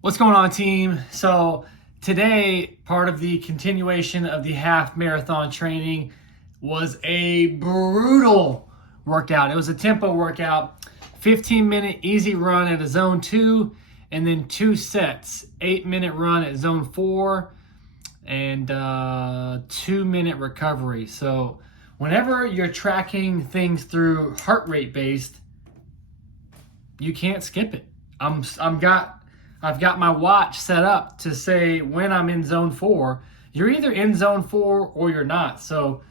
What's going on, team? So today, part of the continuation of the half marathon training was a brutal workout. It was a tempo workout, 15-minute easy run at a zone 2, and then 2 sets, 8-minute run at zone 4, and 2-minute recovery. So whenever you're tracking things through heart rate based, you can't skip it. I've got my watch set up to say when I'm in zone 4. You're either in zone 4 or you're not. So,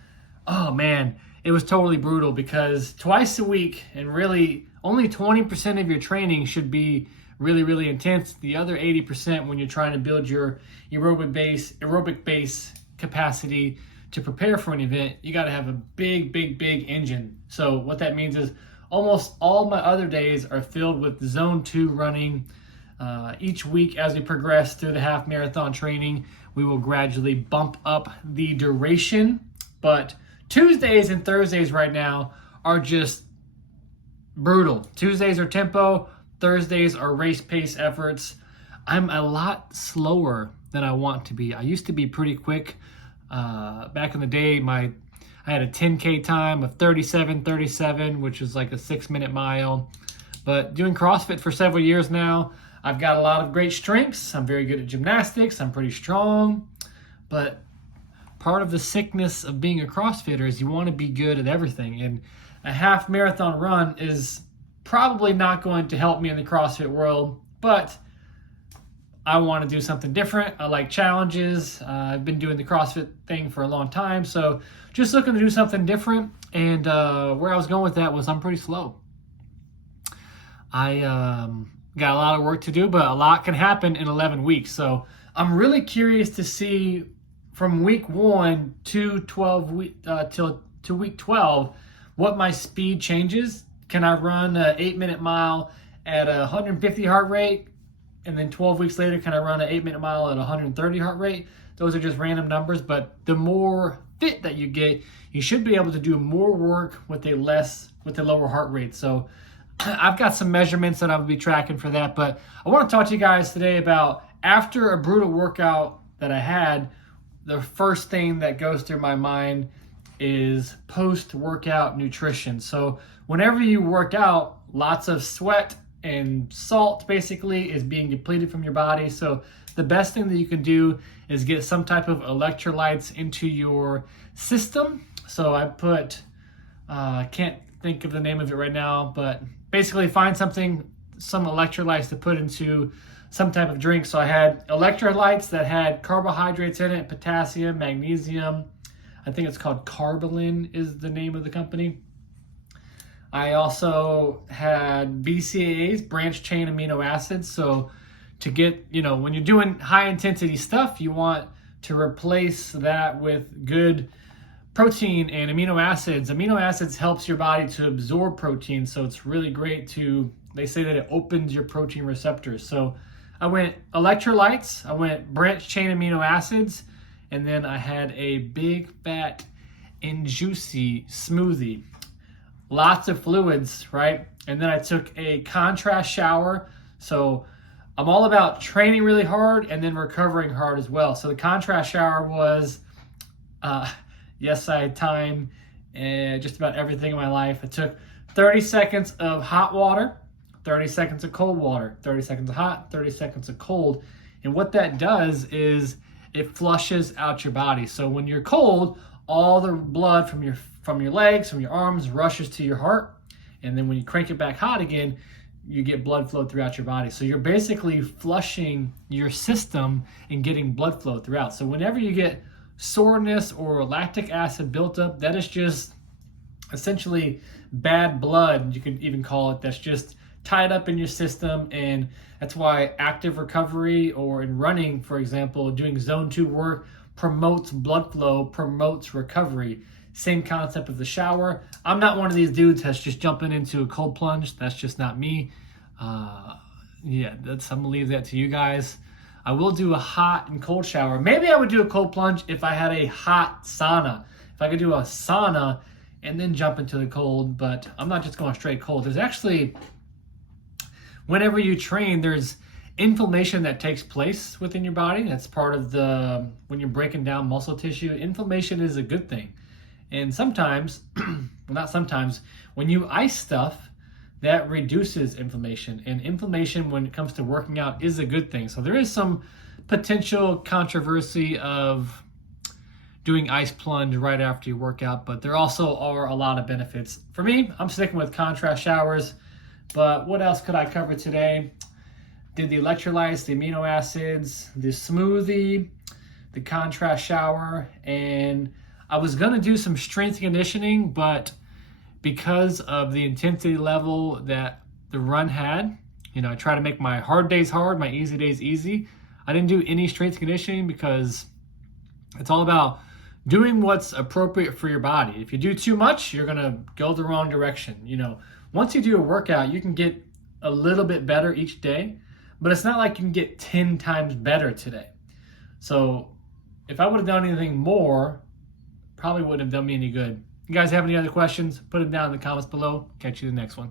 oh man, it was totally brutal because twice a week and really only 20% of your training should be really, really intense. The other 80% when you're trying to build your aerobic base capacity to prepare for an event, you got to have a big engine. So what that means is almost all my other days are filled with zone 2 running. Each week as we progress through the half marathon training, we will gradually bump up the duration. But Tuesdays and Thursdays right now are just brutal. Tuesdays are tempo, Thursdays are race pace efforts. I'm a lot slower than I want to be. I used to be pretty quick. Back in the day, I had a 10K time of 37:37, which is like a 6-minute mile. But doing CrossFit for several years now, I've got a lot of great strengths. I'm very good at gymnastics. I'm pretty strong. But part of the sickness of being a CrossFitter is you want to be good at everything. And a half marathon run is probably not going to help me in the CrossFit world, but I want to do something different. I like challenges. I've been doing the CrossFit thing for a long time, so just looking to do something different. And where I was going with that was I'm pretty slow. I got a lot of work to do, but a lot can happen in 11 weeks. So I'm really curious to see from week 1 to to week 12 what my speed changes. Can I run an 8-minute mile at a 150 heart rate? And then 12 weeks later, can I run an 8-minute mile at 130 heart rate? Those are just random numbers, but the more fit that you get, you should be able to do more work with a lower heart rate. So I've got some measurements that I'll be tracking for that, but I want to talk to you guys today about after a brutal workout that I had, the first thing that goes through my mind is post-workout nutrition. So whenever you work out, lots of sweat and salt basically is being depleted from your body. So the best thing that you can do is get some type of electrolytes into your system. So I put, can't think of the name of it right now, but basically find some electrolytes to put into some type of drink. So I had electrolytes that had carbohydrates in it, potassium, magnesium. I think it's called Karbolyn is the name of the company. I also had BCAAs, branched chain amino acids. So to get, when you're doing high intensity stuff, you want to replace that with good protein and amino acids. Amino acids helps your body to absorb protein. So it's really great they say that it opens your protein receptors. So I went electrolytes, I went branched chain amino acids, and then I had a big, fat, and juicy smoothie. Lots of fluids, right? And then I took a contrast shower. So I'm all about training really hard and then recovering hard as well. So the contrast shower was, yes, I had time and just about everything in my life. I took 30 seconds of hot water, 30 seconds of cold water, 30 seconds of hot, 30 seconds of cold. And what that does is it flushes out your body. So when you're cold, all the blood from your legs, from your arms rushes to your heart. And then when you crank it back hot again, you get blood flow throughout your body. So you're basically flushing your system and getting blood flow throughout. So whenever you get soreness or lactic acid built up, that is just essentially bad blood, you could even call it, that's just tied up in your system. And that's why active recovery, or in running, for example, doing zone 2 work promotes blood flow, promotes recovery. Same concept of the shower. I'm not one of these dudes that's just jumping into a cold plunge. That's just not me. I'm gonna leave that to you guys. I will do a hot and cold shower. Maybe I would do a cold plunge if I had a hot sauna. If I could do a sauna and then jump into the cold, but I'm not just going straight cold. There's actually, whenever you train, there's inflammation that takes place within your body. That's part of when you're breaking down muscle tissue. Inflammation is a good thing. And sometimes, well, not sometimes, when you ice stuff, that reduces inflammation. And inflammation, when it comes to working out, is a good thing. So there is some potential controversy of doing ice plunge right after you work out, but there also are a lot of benefits. For me, I'm sticking with contrast showers. But what else could I cover today? Did the electrolytes, the amino acids, the smoothie, the contrast shower, and I was going to do some strength conditioning, but because of the intensity level that the run had, I try to make my hard days hard, my easy days easy. I didn't do any strength conditioning because it's all about doing what's appropriate for your body. If you do too much, you're going to go the wrong direction. Once you do a workout, you can get a little bit better each day, but it's not like you can get 10 times better today. So if I would have done anything more, probably wouldn't have done me any good. You guys have any other questions? Put them down in the comments below. Catch you in the next one.